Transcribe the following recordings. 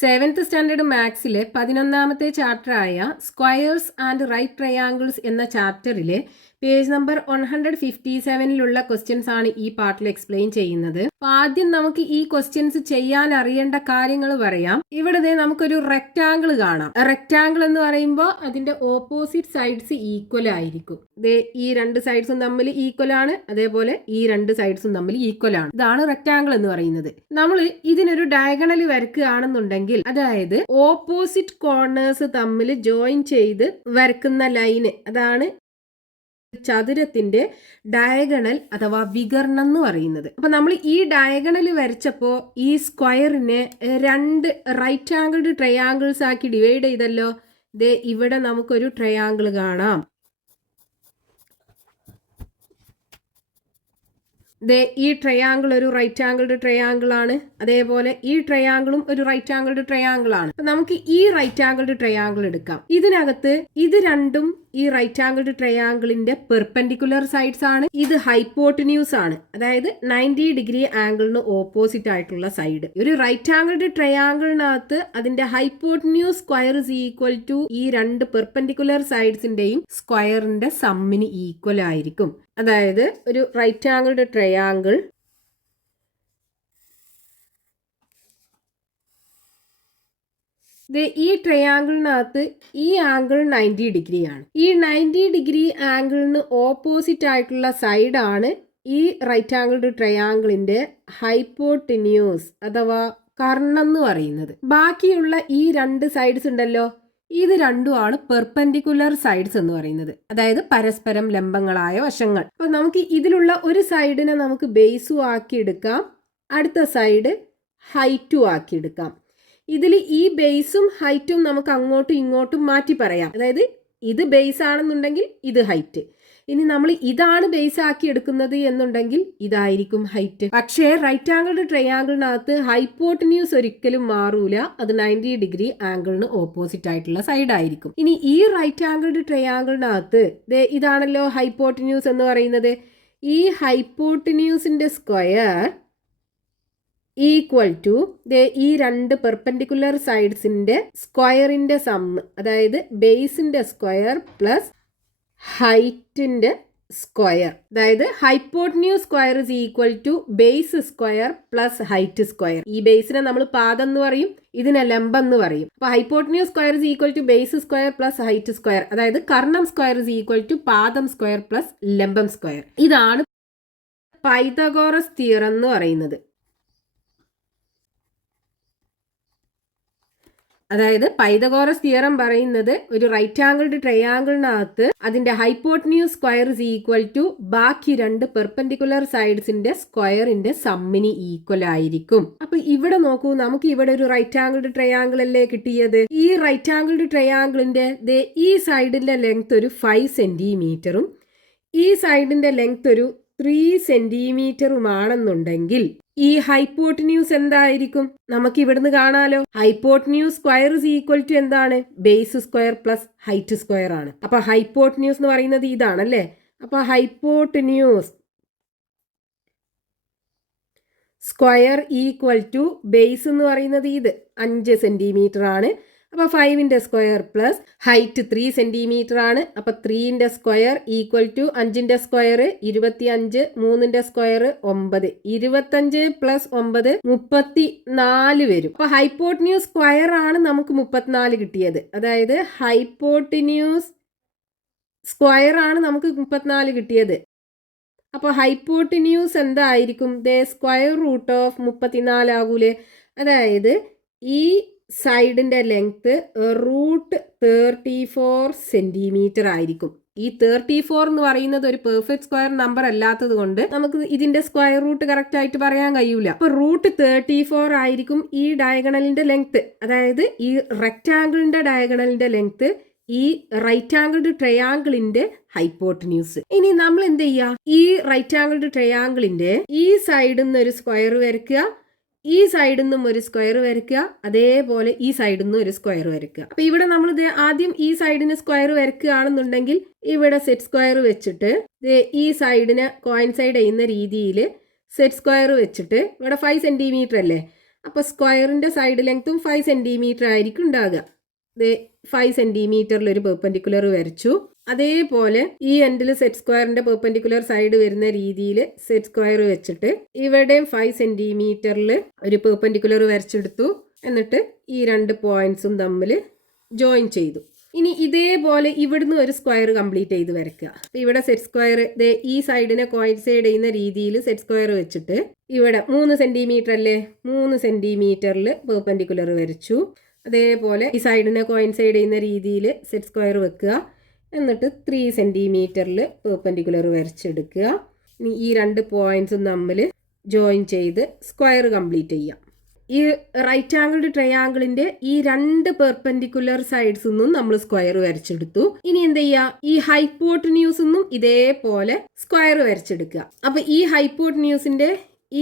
Seventh standard മാത്സിലെ 11ാമത്തെ ചാപ്റ്ററായ സ്ക്വയേഴ്സ് ആൻഡ് റൈറ്റ് ട്രയാങ്കിൾസ് എന്ന ചാപ്റ്ററിലെ പേജ് നമ്പർ 157 ക്വസ്റ്റ്യൻസ് ആണ് ഈ പാർട്ടിൽ എക്സ്പ്ലെയിൻ ചെയ്യുന്നത്. അപ്പൊ ആദ്യം നമുക്ക് ഈ ക്വസ്റ്റ്യൻസ് ചെയ്യാൻ അറിയേണ്ട കാര്യങ്ങൾ പറയാം. ഇവിടെ നമുക്കൊരു റെക്റ്റാങ്കിൾ കാണാം. റെക്റ്റാങ്കിൾ എന്ന് പറയുമ്പോൾ അതിന്റെ ഓപ്പോസിറ്റ് സൈഡ്സ് ഈക്വൽ ആയിരിക്കും. ഈ രണ്ട് സൈഡ്സും തമ്മിൽ ഈക്വൽ ആണ്, അതേപോലെ ഈ രണ്ട് സൈഡ്സും തമ്മിൽ ഈക്വൽ ആണ്. ഇതാണ് റെക്റ്റാങ്കിൾ എന്ന് പറയുന്നത്. നമ്മൾ ഇതിനൊരു ഡയഗണൽ വരയ്ക്കുകയാണെന്നുണ്ടെങ്കിൽ, അതായത് ഓപ്പോസിറ്റ് കോർണേഴ്സ് തമ്മിൽ ജോയിൻ ചെയ്ത് വരക്കുന്ന ലൈന്, അതാണ് ചതുരത്തിന്റെ ഡയഗണൽ അഥവാ വികർണം എന്ന് പറയുന്നത്. അപ്പൊ നമ്മൾ ഈ ഡയഗണൽ വരച്ചപ്പോ ഈ സ്ക്വയറിനെ രണ്ട് റൈറ്റ് ആംഗിൾഡ് ട്രയാങ്കിൾസ് ആക്കി ഡിവൈഡ് ചെയ്തല്ലോ. ഇവിടെ നമുക്കൊരു ട്രയാങ്കിൾ കാണാം. ഈ ട്രയാങ്കിൾ ഒരു റൈറ്റ് ആംഗിൾഡ് ട്രയാങ്കിൾ ആണ്, അതേപോലെ ഈ ട്രയാങ്കിളും ഒരു റൈറ്റ് ആംഗിൾഡ് ട്രയാങ്കിൾ ആണ്. നമുക്ക് ഈ റൈറ്റ് ആംഗിൾഡ് ട്രയാങ്കിൾ എടുക്കാം. ഇതിനകത്ത് ഇത് രണ്ടും ഈ റൈറ്റ് ആംഗിൾഡ് ട്രയാങ്കിളിന്റെ പെർപെൻഡിക്കുലർ സൈഡ്സ് ആണ്. ഇത് ഹൈപ്പോട്ടന്യൂസ് ആണ്, അതായത് 90 ഡിഗ്രി ആംഗിളിന് ഓപ്പോസിറ്റ് ആയിട്ടുള്ള സൈഡ്. ഒരു റൈറ്റ് ആംഗിൾഡ് ട്രയാങ്കിളിനകത്ത് അതിന്റെ hypotenuse square is equal to ഈ രണ്ട് പെർപെൻഡിക്കുലർ സൈഡ്സിന്റെയും സ്ക്വയറിന്റെ സമ്മിന് ഈക്വൽ ആയിരിക്കും. അതായത് ഒരു റൈറ്റ് ആംഗിൾഡ് ട്രയാങ്കിൾ ഈ ട്രയാങ്കിളിനകത്ത് ഈ ആംഗിൾ 90 ഡിഗ്രി ആണ്. ഈ 90 ഡിഗ്രി ആംഗിളിന് ഓപ്പോസിറ്റ് ആയിട്ടുള്ള സൈഡാണ് ഈ റൈറ്റ് ആംഗിൾഡ് ട്രയാങ്കിളിന്റെ ഹൈപ്പോട്ടിന്യൂസ് അഥവാ കർണം എന്ന് പറയുന്നത്. ബാക്കിയുള്ള ഈ രണ്ട് സൈഡ്സ് ഉണ്ടല്ലോ, ഇത് രണ്ടുമാണ് പെർപെൻഡിക്കുലർ സൈഡ്സ് എന്ന് പറയുന്നത്, അതായത് പരസ്പരം ലംബങ്ങളായ വശങ്ങൾ. അപ്പൊ നമുക്ക് ഇതിലുള്ള ഒരു സൈഡിനെ നമുക്ക് ബേസും ആക്കി എടുക്കാം, അടുത്ത സൈഡ് ഹൈറ്റും ആക്കി എടുക്കാം. ഇതിൽ ഈ ബേസും ഹൈറ്റും നമുക്ക് അങ്ങോട്ടും ഇങ്ങോട്ടും മാറ്റി പറയാം. അതായത് ഇത് ബേസ് ആണെന്നുണ്ടെങ്കിൽ ഇത് ഹൈറ്റ്, ഇനി നമ്മൾ ഇതാണ് ബേസ് ആക്കി എടുക്കുന്നത് എന്നുണ്ടെങ്കിൽ ഇതായിരിക്കും ഹൈറ്റ്. പക്ഷേ റൈറ്റ് ആംഗിൾഡ് ട്രയാങ്കിളിനകത്ത് ഹൈപ്പോട്ടന്യൂസ് ഒരിക്കലും മാറൂല, അത് 90 ഡിഗ്രി ആംഗിളിന് ഓപ്പോസിറ്റ് ആയിട്ടുള്ള സൈഡ് ആയിരിക്കും. ഇനി ഈ റൈറ്റ് ആംഗിൾഡ് ട്രയാങ്കിളിനകത്ത് ഇതാണല്ലോ ഹൈപ്പോട്ടന്യൂസ് എന്ന് പറയുന്നത്. ഈ ഹൈപ്പോട്ടന്യൂസിന്റെ സ്ക്വയർ ഈക്വൽ ടു ഈ രണ്ട് പെർപെൻഡിക്കുലർ സൈഡ്സിന്റെ സ്ക്വയറിന്റെ സമ്മ്, അതായത് ബേസിന്റെ സ്ക്വയർ പ്ലസ് ഹൈറ്റിന്റെ സ്ക്വയർ. അതായത് hypotenuse square is equal to base square plus height square. ഈ ബേസിനെ നമ്മൾ പാദം എന്ന് പറയും, ഇതിനെ ലംബം എന്ന് പറയും. അപ്പൊ hypotenuse square is equal to base square plus height square, അതായത് കർണം സ്ക്വയർ ഇസ് ഈക്വൽ ടു പാദം സ്ക്വയർ പ്ലസ് ലംബം സ്ക്വയർ. ഇതാണ് പൈതഗോറസ് തിയറം എന്ന് പറയുന്നത്. അതായത് പൈതഗോറസ് തിയറം പറയുന്നത് ഒരു റൈറ്റ് ആംഗിൾഡ് ട്രയാങ്കിളിനകത്ത് അതിന്റെ hypotenuse square is equal to ബാക്കി രണ്ട് പെർപെൻഡിക്കുലർ സൈഡ്സിന്റെ സ്ക്വയറിന്റെ സമ്മിന് ഈക്വൽ ആയിരിക്കും. അപ്പൊ ഇവിടെ നോക്കൂ, നമുക്ക് ഇവിടെ ഒരു റൈറ്റ് ആംഗിൾഡ് ട്രയാങ്കിൾ അല്ലേ കിട്ടിയത്. ഈ റൈറ്റ് ആംഗിൾഡ് ട്രയാങ്കിളിന്റെ ഈ സൈഡിന്റെ ലെങ്ത് ഒരു 5 സെന്റിമീറ്ററും ഈ സൈഡിന്റെ ലെങ്ത് ഒരു 3 സെന്റിമീറ്ററുമാണെന്നുണ്ടെങ്കിൽ ഈ ഹൈപ്പോട്ടന്യൂസ് എന്തായിരിക്കും നമുക്ക് ഇവിടുന്ന് കാണാലോ. Hypotenuse square is equal to എന്താണ്, base square plus height square ആണ്. അപ്പൊ ഹൈപ്പോട്ടന്യൂസ് എന്ന് പറയുന്നത് ഇതാണല്ലേ. അപ്പൊ hypotenuse square equal to base എന്ന് പറയുന്നത് ഇത് 5 സെന്റിമീറ്റർ ആണ്. അപ്പൊ 5ന്റെ സ്ക്വയർ പ്ലസ് ഹൈറ്റ് 3 സെന്റിമീറ്റർ ആണ്. അപ്പൊ 3ന്റെ സ്ക്വയർ ഈക്വൽ ടു 5ന്റെ സ്ക്വയർ 25, 3ന്റെ സ്ക്വയർ 9, 25 പ്ലസ് 9 34 വരും. അപ്പൊ ഹൈപ്പോട്ടന്യൂസ് സ്ക്വയർ ആണ് നമുക്ക് 34 കിട്ടിയത്. അതായത് ഹൈപ്പോട്ടന്യൂസ് സ്ക്വയർ ആണ് നമുക്ക് 34 കിട്ടിയത്. അപ്പൊ ഹൈപ്പോട്ടന്യൂസ് എന്തായിരിക്കും, സ്ക്വയർ റൂട്ട് ഓഫ് 34 ആകൂലേ. അതായത് ഈ സൈഡിന്റെ ലെങ്ത് റൂട്ട് 34 സെന്റിമീറ്റർ ആയിരിക്കും. ഈ 34 എന്ന് പറയുന്നത് ഒരു പെർഫെക്റ്റ് സ്ക്വയർ നമ്പർ അല്ലാത്തത് കൊണ്ട് നമുക്ക് ഇതിന്റെ സ്ക്വയർ റൂട്ട് കറക്റ്റ് ആയിട്ട് പറയാൻ കഴിയൂല. അപ്പൊ റൂട്ട് 34 ആയിരിക്കും ഈ ഡയഗണലിന്റെ ലെങ്ത്, അതായത് ഈ റെക്റ്റാങ്കിളിന്റെ ഡയഗണലിന്റെ ലെങ്ത് ഈ റൈറ്റ് ആംഗിൾഡ് ട്രയാങ്കിളിന്റെ ഹൈപ്പോട്ടന്യൂസ്. ഇനി നമ്മൾ എന്ത് ചെയ്യാ, ഈ റൈറ്റ് ആംഗിൾഡ് ട്രയാങ്കിളിന്റെ ഈ സൈഡിൽ നിന്ന് ഒരു സ്ക്വയർ വരയ്ക്കുക, ഈ സൈഡിൽ നിന്നും ഒരു സ്ക്വയർ വരയ്ക്കുക, അതേപോലെ ഈ സൈഡിൽ നിന്നും ഒരു സ്ക്വയർ വരയ്ക്കുക. അപ്പൊ ഇവിടെ നമ്മൾ ആദ്യം ഈ സൈഡിന് സ്ക്വയർ വരയ്ക്കുകയാണെന്നുണ്ടെങ്കിൽ ഇവിടെ സെറ്റ് സ്ക്വയർ വെച്ചിട്ട് ഈ സൈഡിന് കോയിൻസൈഡ് ചെയ്യുന്ന രീതിയിൽ സെറ്റ് സ്ക്വയർ വെച്ചിട്ട് ഇവിടെ 5 സെന്റിമീറ്റർ അല്ലേ, അപ്പോൾ സ്ക്വയറിൻ്റെ സൈഡ് ലെങ്ത്തും 5 സെൻറ്റിമീറ്റർ ആയിരിക്കും ഉണ്ടാകുക. 5 സെൻറ്റിമീറ്ററിൽ ഒരു പെർപെൻഡിക്കുലർ വരച്ചു. അതേപോലെ ഈ എൻഡിൽ സെറ്റ് സ്ക്വയറിൻ്റെ പെർപെൻഡിക്കുലർ സൈഡ് വരുന്ന രീതിയിൽ സെറ്റ് സ്ക്വയർ വെച്ചിട്ട് ഇവിടെയും 5 സെൻറ്റിമീറ്ററിൽ ഒരു പെർപെൻഡിക്കുലർ വരച്ചെടുത്തു. എന്നിട്ട് ഈ രണ്ട് പോയിന്റ്സും തമ്മിൽ ജോയിൻ ചെയ്തു. ഇനി ഇതേപോലെ ഇവിടുന്ന് ഒരു സ്ക്വയർ കംപ്ലീറ്റ് ചെയ്ത് വരയ്ക്കുക. അപ്പോൾ ഇവിടെ സെറ്റ് സ്ക്വയർ ഈ സൈഡിനെ കോയിൻസൈഡ് ചെയ്യുന്ന രീതിയിൽ സെറ്റ് സ്ക്വയർ വെച്ചിട്ട് ഇവിടെ 3 സെൻറ്റിമീറ്റർ അല്ലേ, 3 സെൻറ്റിമീറ്ററിൽ പെർപെൻഡിക്കുലർ വരച്ചു. അതേപോലെ ഈ സൈഡിനെ കോയിൻസൈഡ് ചെയ്യുന്ന രീതിയിൽ സെറ്റ് സ്ക്വയർ വെക്കുക. എന്നിട്ട് 3 സെൻറ്റിമീറ്ററിൽ പെർപെൻഡിക്കുലർ വരച്ചെടുക്കുക. ഇനി ഈ രണ്ട് പോയിന്റ്സും തമ്മിൽ ജോയിൻ ചെയ്ത് സ്ക്വയർ കംപ്ലീറ്റ് ചെയ്യാം. ഈ റൈറ്റ് ആംഗിൾഡ് ട്രയാങ്കിളിന്റെ ഈ രണ്ട് പെർപെൻഡിക്കുലർ സൈഡ്സ് നിന്നും നമ്മൾ സ്ക്വയർ വരച്ചെടുത്തു. ഇനി എന്ത് ചെയ്യുക, ഈ ഹൈപ്പോട്ടന്യൂസ് നിന്നും ഇതേപോലെ സ്ക്വയർ വരച്ചെടുക്കുക. അപ്പൊ ഈ ഹൈപ്പോട്ടന്യൂസിന്റെ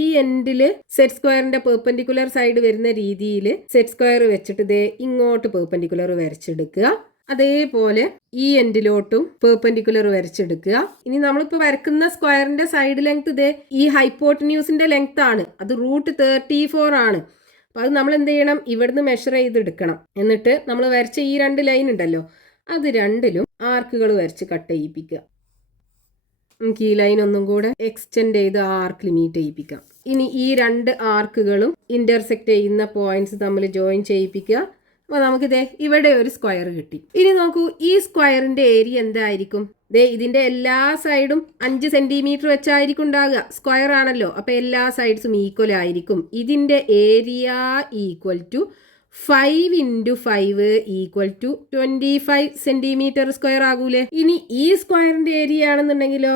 ഈ എൻഡില് സെറ്റ് സ്ക്വയറിന്റെ പെർപെൻഡിക്കുലർ സൈഡ് വരുന്ന രീതിയിൽ സെറ്റ് സ്ക്വയർ വെച്ചിട്ട് ഇതേ ഇങ്ങോട്ട് പെർപെൻഡിക്കുലർ വരച്ചെടുക്കുക. അതേപോലെ ഈ എൻഡിലോട്ടും പെർപെൻഡിക്കുലർ വരച്ചെടുക്കുക. ഇനി നമ്മളിപ്പോൾ വരക്കുന്ന സ്ക്വയറിന്റെ സൈഡ് ലെങ്ത് ഇതേ ഈ ഹൈപ്പോട്ടന്യൂസിന്റെ ലെങ്ത് ആണ്, അത് √34 ആണ്. അപ്പോൾ അത് നമ്മൾ എന്ത് ചെയ്യണം, ഇവിടുന്ന് മെഷർ ചെയ്തെടുക്കണം. എന്നിട്ട് നമ്മൾ വരച്ച ഈ രണ്ട് ലൈൻ ഉണ്ടല്ലോ, അത് രണ്ടിലും ആർക്കുകൾ വരച്ച് കട്ട് ചെയ്യിപ്പിക്കുക. നമുക്ക് ഈ ലൈൻ ഒന്നും കൂടെ എക്സ്റ്റെൻഡ് ചെയ്ത് ആർക്കിൽ മീറ്റ് ചെയ്യിപ്പിക്കാം. ഇനി ഈ രണ്ട് ആർക്കുകളും ഇന്റർസെക്ട് ചെയ്യുന്ന പോയിന്റ്സ് തമ്മിൽ ജോയിൻ ചെയ്യിപ്പിക്കുക. അപ്പോൾ നമുക്കിതേ ഇവിടെ ഒരു സ്ക്വയർ കിട്ടി. ഇനി നോക്കൂ, ഈ സ്ക്വയറിന്റെ ഏരിയ എന്തായിരിക്കും? ഇതിന്റെ എല്ലാ സൈഡും 5 സെന്റിമീറ്റർ വെച്ചായിരിക്കും ഉണ്ടാകുക. സ്ക്വയർ ആണല്ലോ, അപ്പൊ എല്ലാ സൈഡ്സും ഈക്വൽ ആയിരിക്കും. ഇതിന്റെ area equal to 5 × 5 equal to 25 centimetre square ആകൂലേ? ഇനി ഈ സ്ക്വയറിന്റെ ഏരിയ ആണെന്നുണ്ടെങ്കിലോ,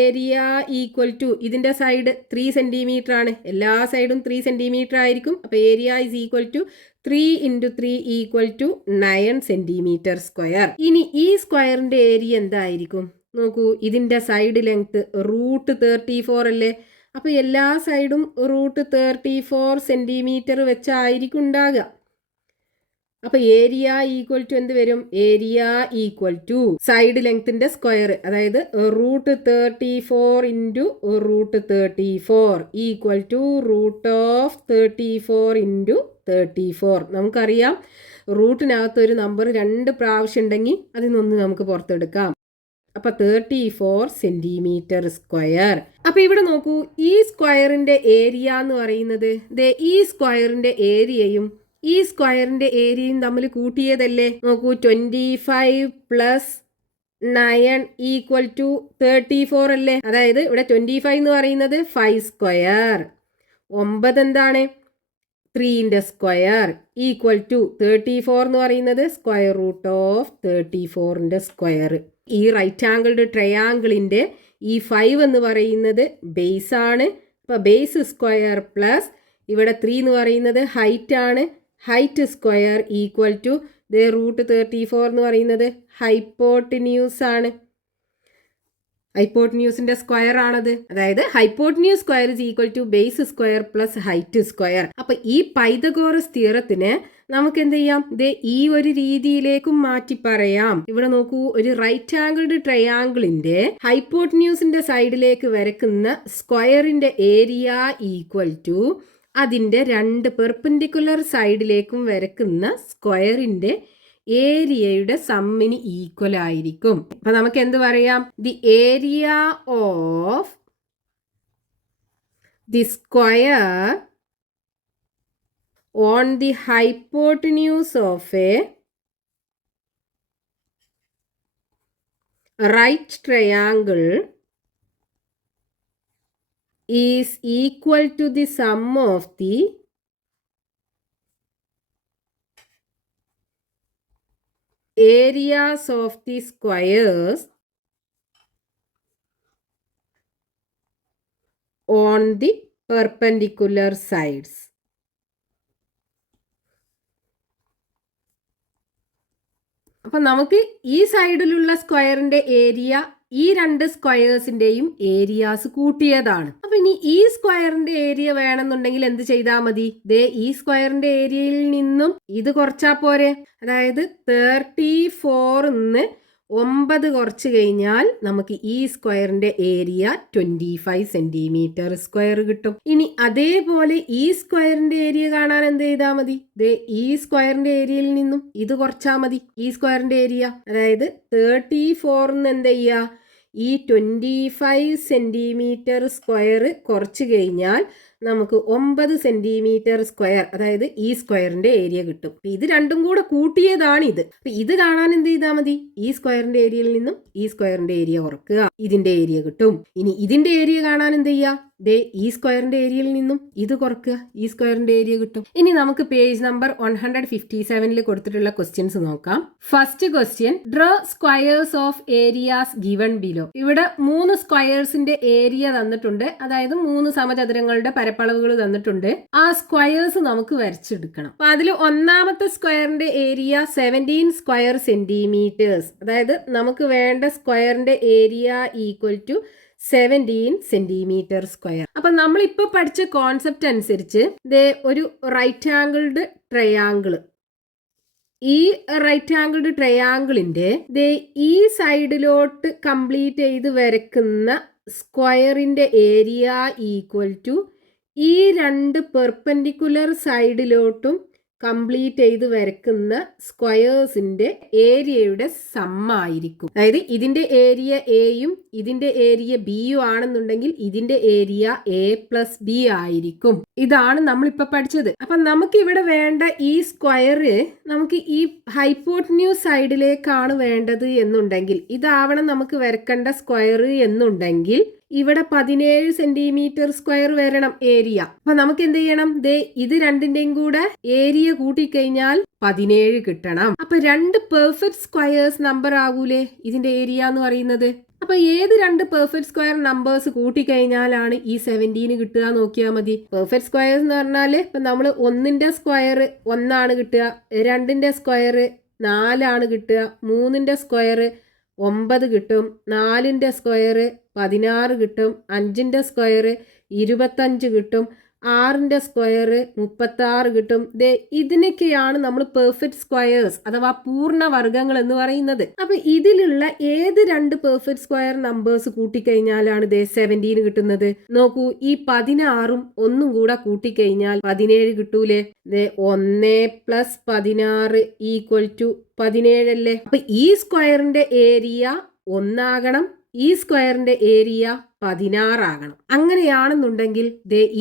ഏരിയ ഈക്വൽ ടു ഇതിന്റെ സൈഡ് 3 സെന്റിമീറ്റർ ആണ്, എല്ലാ സൈഡും 3 സെന്റിമീറ്റർ ആയിരിക്കും. അപ്പൊ area is equal to 3 × 3 equal to 9 centimetre square. ഇനി ഈ സ്ക്വയറിന്റെ ഏരിയ എന്തായിരിക്കും? നോക്കൂ, ഇതിന്റെ സൈഡ് ലെങ്ത് √34 അല്ലേ? അപ്പൊ എല്ലാ സൈഡും √34 സെന്റിമീറ്റർ വെച്ചായിരിക്കും ഉണ്ടാകുക. അപ്പൊ ഏരിയ ഈക്വൽ ടു എന്ത് വരും? ഏരിയ ഈക്വൽ ടു സൈഡ് ലെങ്ത്തിന്റെ സ്ക്വയർ, അതായത് √34 × √34 ഈക്വൽ ടു √34 × 34. നമുക്കറിയാം റൂട്ടിനകത്ത് ഒരു നമ്പർ 2 പ്രാവശ്യം ഉണ്ടെങ്കിൽ അതിനൊന്ന് നമുക്ക് പുറത്തെടുക്കാം. അപ്പൊ 34 സെന്റിമീറ്റർ സ്ക്വയർ. അപ്പൊ ഇവിടെ നോക്കൂ, ഈ സ്ക്വയറിന്റെ ഏരിയ എന്ന് പറയുന്നത് ഈ സ്ക്വയറിന്റെ ഏരിയയും ഈ സ്ക്വയറിന്റെ ഏരിയയും തമ്മിൽ കൂട്ടിയതല്ലേ? നോക്കൂ, 25 + 9 ഈക്വൽ ടു 34 അല്ലേ? അതായത് ഇവിടെ 25 എന്ന് പറയുന്നത് 5 സ്ക്വയർ, 9 എന്താണ് 3 സ്ക്വയർ ഈക്വൽ ടു 34 എന്ന് പറയുന്നത് √34 സ്ക്വയർ. ഈ റൈറ്റ് ആംഗിൾഡ് ട്രയാങ്കിളിന്റെ ഈ 5 എന്ന് പറയുന്നത് ബേസ് ആണ്. അപ്പൊ ബേസ് സ്ക്വയർ പ്ലസ് ഇവിടെ 3 എന്ന് പറയുന്നത് ഹൈറ്റ് ആണ്, ഹൈറ്റ് സ്ക്വയർ ഈക്വൽ ടു √34 എന്ന് പറയുന്നത് ഹൈപ്പോട്ടന്യൂസ് ആണ്. ഹൈപ്പോട്ടന്യൂസിന്റെ സ്ക്വയർ ആണത്. അതായത് hypotenuse square is equal to base square plus height square. അപ്പൊ ഈ പൈതഗോറസ് തിയറത്തിന് നമുക്ക് എന്ത് ചെയ്യാം, ഈ ഒരു രീതിയിലേക്കും മാറ്റി പറയാം. ഇവിടെ നോക്കൂ, ഒരു റൈറ്റ് ആംഗിൾഡ് ട്രയാങ്കിളിന്റെ ഹൈപ്പോട്ടന്യൂസിന്റെ സൈഡിലേക്ക് വരക്കുന്ന സ്ക്വയറിന്റെ ഏരിയ ഈക്വൽ ടു അതിന്റെ രണ്ട് പെർപെൻഡിക്കുലർ സൈഡിലേക്കും വരക്കുന്ന സ്ക്വയറിന്റെ ഏരിയയുടെ സമ്മിന് ഈക്വൽ ആയിരിക്കും. അപ്പൊ നമുക്ക് എന്ത് പറയാം, the area of the square on the hypotenuse of a right triangle is equal to the sum of the areas of the squares on the perpendicular sides. അപ്പൊ നമുക്ക് ഈ സൈഡിലുള്ള സ്ക്വയറിന്റെ ഏരിയ ഈ രണ്ട് സ്ക്വയേഴ്സിന്റെയും ഏരിയാസ് കൂട്ടിയതാണ്. അപ്പൊ ഇനി ഈ സ്ക്വയറിന്റെ ഏരിയ വേണമെന്നുണ്ടെങ്കിൽ എന്ത് ചെയ്താൽ മതി? ഈ സ്ക്വയറിന്റെ ഏരിയയിൽ നിന്നും ഇത് കുറച്ചാ പോരെ? അതായത് 34 ന്ന് 9 കുറച്ച് കഴിഞ്ഞാൽ നമുക്ക് ഈ സ്ക്വയറിന്റെ ഏരിയ 25 സെന്റിമീറ്റർ സ്ക്വയർ കിട്ടും. ഇനി അതേപോലെ ഈ സ്ക്വയറിന്റെ ഏരിയ കാണാൻ എന്ത് ചെയ്താൽ മതി? ഈ സ്ക്വയറിന്റെ ഏരിയയിൽ നിന്നും ഇത് കുറച്ചാൽ മതി. ഈ സ്ക്വയറിന്റെ ഏരിയ അതായത് 34 എന്ത് ചെയ്യുക? ഈ 25 സെന്റിമീറ്റർ സ്ക്വയർ കുറച്ച് കഴിഞ്ഞാൽ നമുക്ക് 9 സെന്റിമീറ്റർ സ്ക്വയർ അതായത് ഈ സ്ക്വയറിന്റെ ഏരിയ കിട്ടും. ഇത് രണ്ടും കൂടെ കൂട്ടിയതാണ് ഇത്. ഇത് കാണാൻ എന്ത് ചെയ്താൽ മതി? ഈ സ്ക്വയറിന്റെ ഏരിയയിൽ നിന്നും ഈ സ്ക്വയറിന്റെ ഏരിയ കുറക്കുക, ഇതിന്റെ ഏരിയ കിട്ടും. ഇനി ഇതിന്റെ ഏരിയ കാണാൻ എന്ത് ചെയ്യുക? ഈ സ്ക്വയറിന്റെ ഏരിയയിൽ നിന്നും ഇത് കുറക്കുക, ഈ സ്ക്വയറിന്റെ ഏരിയ കിട്ടും. ഇനി നമുക്ക് പേജ് നമ്പർ 157 കൊടുത്തിട്ടുള്ള ക്വസ്റ്റ്യൻസ് നോക്കാം. First question, draw squares of areas given below. ഇവിടെ 3 സ്ക്വയേഴ്സിന്റെ ഏരിയ തന്നിട്ടുണ്ട്, അതായത് 3 സമചതുരങ്ങളുടെ പരപ്പളവുകൾ തന്നിട്ടുണ്ട്. ആ സ്ക്വയേഴ്സ് നമുക്ക് വരച്ചെടുക്കണം. അപ്പൊ അതിൽ ഒന്നാമത്തെ സ്ക്വയറിന്റെ ഏരിയ 17 സ്ക്വയർ സെന്റിമീറ്റേഴ്സ്, അതായത് നമുക്ക് വേണ്ട സ്ക്വയറിന്റെ area equal to 17 centimetre square. അപ്പൊ നമ്മളിപ്പോ പഠിച്ച കോൺസെപ്റ്റ് അനുസരിച്ച് ഒരു റൈറ്റ് ആംഗിൾഡ് ട്രയാങ്കിള്, ഈ റൈറ്റ് ആംഗിൾഡ് ട്രയാങ്കിളിന്റെ ഈ സൈഡിലോട്ട് കംപ്ലീറ്റ് ചെയ്ത് വരക്കുന്ന സ്ക്വയറിന്റെ ഏരിയ ഈക്വൽ ടു ഈ 2 പെർപെൻഡിക്കുലർ സൈഡിലോട്ടും കംപ്ലീറ്റ് ചെയ്ത് വരക്കുന്ന സ്ക്വയേഴ്സിന്റെ ഏരിയയുടെ സമ്മായിരിക്കും. അതായത് ഇതിന്റെ ഏരിയ എയും ഇതിന്റെ ഏരിയ ബിയും ആണെന്നുണ്ടെങ്കിൽ ഇതിന്റെ ഏരിയ എ പ്ലസ് ബി ആയിരിക്കും. ഇതാണ് നമ്മളിപ്പോ പഠിച്ചത്. അപ്പൊ നമുക്ക് ഇവിടെ വേണ്ട ഈ സ്ക്വയർ നമുക്ക് ഈ ഹൈപ്പോട്ടന്യൂസ് സൈഡിലേക്കാണ് വേണ്ടത് എന്നുണ്ടെങ്കിൽ, ഇതാവണം നമുക്ക് വരക്കേണ്ട സ്ക്വയർ എന്നുണ്ടെങ്കിൽ ഇവിടെ 17 സെന്റിമീറ്റർ സ്ക്വയർ വരണം ഏരിയ. അപ്പൊ നമുക്ക് എന്ത് ചെയ്യണം? ഇത് രണ്ടിന്റെയും കൂടെ ഏരിയ കൂട്ടിക്കഴിഞ്ഞാൽ 17 കിട്ടണം. അപ്പൊ 2 പെർഫെക്റ്റ് സ്ക്വയേഴ്സ് നമ്പർ ആകൂലേ ഇതിന്റെ ഏരിയ എന്ന് പറയുന്നത്? അപ്പൊ ഏത് 2 പെർഫെക്റ്റ് സ്ക്വയർ നമ്പേഴ്സ് കൂട്ടിക്കഴിഞ്ഞാലാണ് ഈ 17 കിട്ടുക നോക്കിയാൽ മതി. പെർഫെക്റ്റ് സ്ക്വയേഴ്സ് എന്ന് പറഞ്ഞാല് ഇപ്പൊ നമ്മൾ 1ന്റെ സ്ക്വയർ 1 കിട്ടുക, 2ന്റെ സ്ക്വയർ 4 കിട്ടുക, 3ന്റെ സ്ക്വയർ 9 കിട്ടും, 4ന്റെ സ്ക്വയർ 16 കിട്ടും, 5ന്റെ സ്ക്വയർ 25 കിട്ടും, 6ന്റെ സ്ക്വയർ 36 കിട്ടും. ഇതിനൊക്കെയാണ് നമ്മൾ പെർഫെക്റ്റ് സ്ക്വയേഴ്സ് അഥവാ പൂർണ്ണ വർഗങ്ങൾ എന്ന് പറയുന്നത്. അപ്പൊ ഇതിലുള്ള ഏത് 2 പെർഫെക്റ്റ് സ്ക്വയർ നമ്പേഴ്സ് കൂട്ടിക്കഴിഞ്ഞാലാണ് 17 കിട്ടുന്നത്? നോക്കൂ, ഈ 16ഉം 1ഉം കൂടെ കൂട്ടിക്കഴിഞ്ഞാൽ 17 കിട്ടൂലേ? 1 പ്ലസ് 16 ഈക്വൽ ടു 17 അല്ലേ? അപ്പൊ ഈ സ്ക്വയറിന്റെ ഏരിയ 1 ആകണം, ഈ സ്ക്വയറിന്റെ ഏരിയ 16 ആകണം. അങ്ങനെയാണെന്നുണ്ടെങ്കിൽ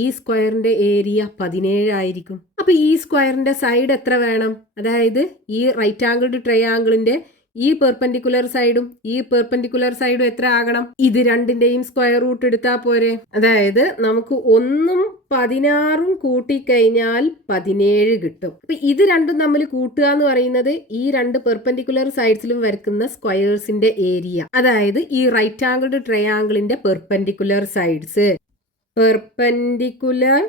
ഈ സ്ക്വയറിന്റെ ഏരിയ 17 ആയിരിക്കും. അപ്പൊ ഈ സ്ക്വയറിന്റെ സൈഡ് എത്ര വേണം? അതായത് ഈ റൈറ്റ് ആംഗിൾഡ് ട്രയാങ്കിളിന്റെ ഈ പെർപെൻഡിക്കുലർ സൈഡും ഈ പെർപെൻഡിക്കുലർ സൈഡും എത്ര ആകണം? ഇത് രണ്ടിന്റെയും സ്ക്വയർ റൂട്ട് എടുത്താൽ പോരെ? അതായത് നമുക്ക് 1ഉം 16ഉം കൂട്ടിക്കഴിഞ്ഞാൽ 17 കിട്ടും. അപ്പൊ ഇത് രണ്ടും തമ്മിൽ കൂട്ടുക എന്ന് പറയുന്നത് ഈ 2 പെർപെൻഡിക്കുലർ സൈഡ്സിലും വരക്കുന്ന സ്ക്വയേഴ്സിന്റെ ഏരിയ, അതായത് ഈ റൈറ്റ് ആംഗിൾഡ് ട്രയാങ്കിളിന്റെ perpendicular sides, perpendicular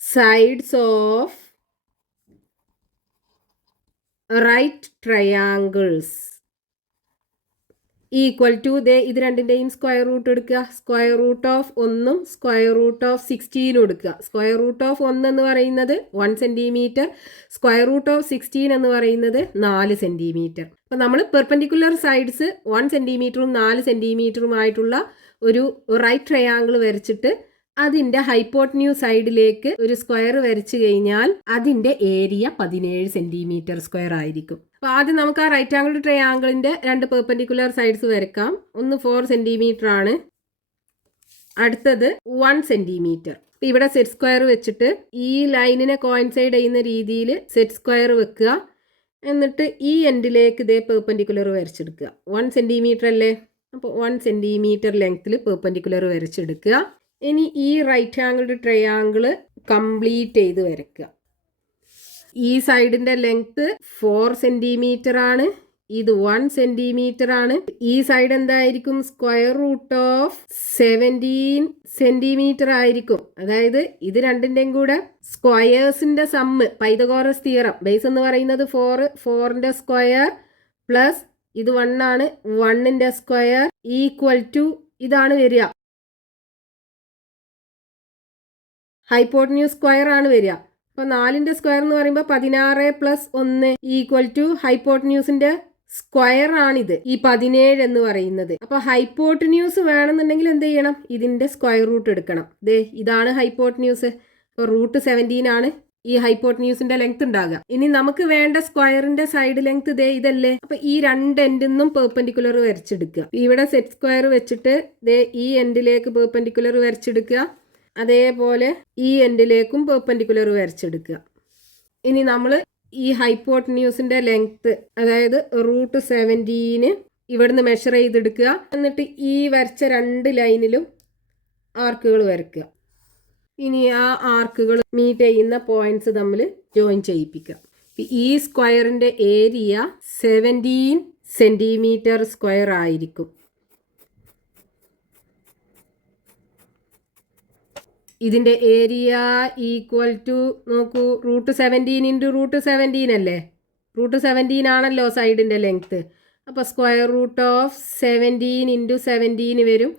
sides of right triangles equal to ഇത് രണ്ടിന്റെയും സ്ക്വയർ റൂട്ട് എടുക്കുക. സ്ക്വയർ റൂട്ട് ഓഫ് 1ഉം സ്ക്വയർ റൂട്ട് ഓഫ് 16 എടുക്കുക. സ്ക്വയർ റൂട്ട് ഓഫ് 1 എന്ന് പറയുന്നത് 1 സെന്റിമീറ്റർ, സ്ക്വയർ റൂട്ട് ഓഫ് 16 എന്ന് പറയുന്നത് 4 സെന്റിമീറ്റർ. അപ്പൊ നമ്മൾ പെർപെൻഡിക്കുലർ സൈഡ്സ് 1 സെന്റിമീറ്ററും 4 സെന്റിമീറ്ററുമായിട്ടുള്ള ഒരു റൈറ്റ് ട്രയാങ്കിൾ വരച്ചിട്ട് അതിന്റെ ഹൈപ്പോട്ടന്യൂസ് സൈഡിലേക്ക് ഒരു സ്ക്വയർ വരച്ചു കഴിഞ്ഞാൽ അതിന്റെ ഏരിയ 17 സെന്റിമീറ്റർ സ്ക്വയർ ആയിരിക്കും. അപ്പൊ ആദ്യം നമുക്ക് ആ റൈറ്റ് ആംഗിൾ ട്രയാങ്കിളിന്റെ 2 പെർപെൻഡിക്കുലർ സൈഡ്സ് വരക്കാം. ഒന്ന് 4 സെന്റിമീറ്റർ ആണ്, അടുത്തത് 1 സെന്റിമീറ്റർ. ഇവിടെ സെറ്റ് സ്ക്വയർ വെച്ചിട്ട് ഈ ലൈനിനെ കോയിൻസൈഡ് ചെയ്യുന്ന രീതിയിൽ സെറ്റ് സ്ക്വയർ വെക്കുക. എന്നിട്ട് ഈ എൻഡിലേക്ക് ഇതേ പെർപെൻഡിക്കുലർ വരച്ചെടുക്കുക. 1 സെന്റിമീറ്റർ അല്ലേ? അപ്പോൾ 1 സെന്റിമീറ്റർ ലെങ്ത്തിൽ പെർപെൻഡിക്കുലർ വരച്ചെടുക്കുക. ഇനി ഈ റൈറ്റ് ആംഗിൾഡ് ട്രയാങ്കിള് കംപ്ലീറ്റ് ചെയ്ത് വരയ്ക്കുക. ഈ സൈഡിന്റെ ലെങ്ത് 4 സെന്റിമീറ്റർ ആണ്, ഇത് 1 സെന്റിമീറ്റർ ആണ്. ഈ സൈഡ് എന്തായിരിക്കും? സ്ക്വയർ റൂട്ട് ഓഫ് 17 സെന്റിമീറ്റർ ആയിരിക്കും. അതായത് ഇത് രണ്ടിന്റെയും കൂടെ സ്ക്വയേഴ്സിന്റെ സമ്മ്, പൈതഗോറസ് തിയറം, ബേസ് എന്ന് പറയുന്നത് 4ന്റെ സ്ക്വയർ പ്ലസ് ഇത് 1 ആണ്, 1ന്റെ സ്ക്വയർ ഈക്വൽ ടു ഇതാണ് വരിക, ഹൈപ്പോട്ടന്യൂസ് സ്ക്വയർ ആണ് വരിക. അപ്പൊ 4ന്റെ സ്ക്വയർ എന്ന് പറയുമ്പോൾ 16 പ്ലസ് 1 ഈക്വൽ ടു ഹൈപ്പോട്ടന്യൂസിന്റെ സ്ക്വയർ ആണിത്, ഈ 17 എന്ന് പറയുന്നത്. അപ്പൊ ഹൈപ്പോട്ടന്യൂസ് വേണമെന്നുണ്ടെങ്കിൽ എന്ത് ചെയ്യണം? ഇതിന്റെ സ്ക്വയർ റൂട്ട് എടുക്കണം. ഇതാണ് ഹൈപ്പോട്ടന്യൂസ്. അപ്പൊ √17 ആണ് ഈ ഹൈപ്പോട്ടന്യൂസിന്റെ ലെങ്ത് ഉണ്ടാകുക. ഇനി നമുക്ക് വേണ്ട സ്ക്വയറിന്റെ സൈഡ് ലെങ്ത് ഇതല്ലേ. അപ്പൊ ഈ രണ്ട് എൻഡിന്നും പെർപെൻഡിക്കുലർ വരച്ചെടുക്കുക. ഇവിടെ സെറ്റ് സ്ക്വയർ വെച്ചിട്ട് ഈ എൻഡിലേക്ക് പെർപെൻഡിക്കുലർ വരച്ചെടുക്കുക. അതേപോലെ ഈ എൻഡിലേക്കും പെർപെൻഡിക്കുലർ വരച്ചെടുക്കുക. ഇനി നമ്മൾ ഈ ഹൈപ്പോട്ടന്യൂസിന്റെ ലെങ്ത്, അതായത് √17 ഇവിടുന്ന് മെഷർ ചെയ്തെടുക്കുക. എന്നിട്ട് ഈ വരച്ച രണ്ട് ലൈനിലും ആർക്കുകൾ വരയ്ക്കുക. ഇനി ആ ആർക്കുകൾ മീറ്റ് ചെയ്യുന്ന പോയിന്റ്സ് തമ്മിൽ ജോയിൻ ചെയ്യിപ്പിക്കുക. ഈ സ്ക്വയറിന്റെ ഏരിയ 17 സെന്റിമീറ്റർ സ്ക്വയർ ആയിരിക്കും. ഇതിന്റെ ഏരിയ ഈക്വൽ ടു, നോക്കൂ, √17 × √17 അല്ലേ. √17 ആണല്ലോ സൈഡിന്റെ ലെങ്ത്. അപ്പോൾ സ്ക്വയർ റൂട്ട് ഓഫ് 17 × 17 വരും.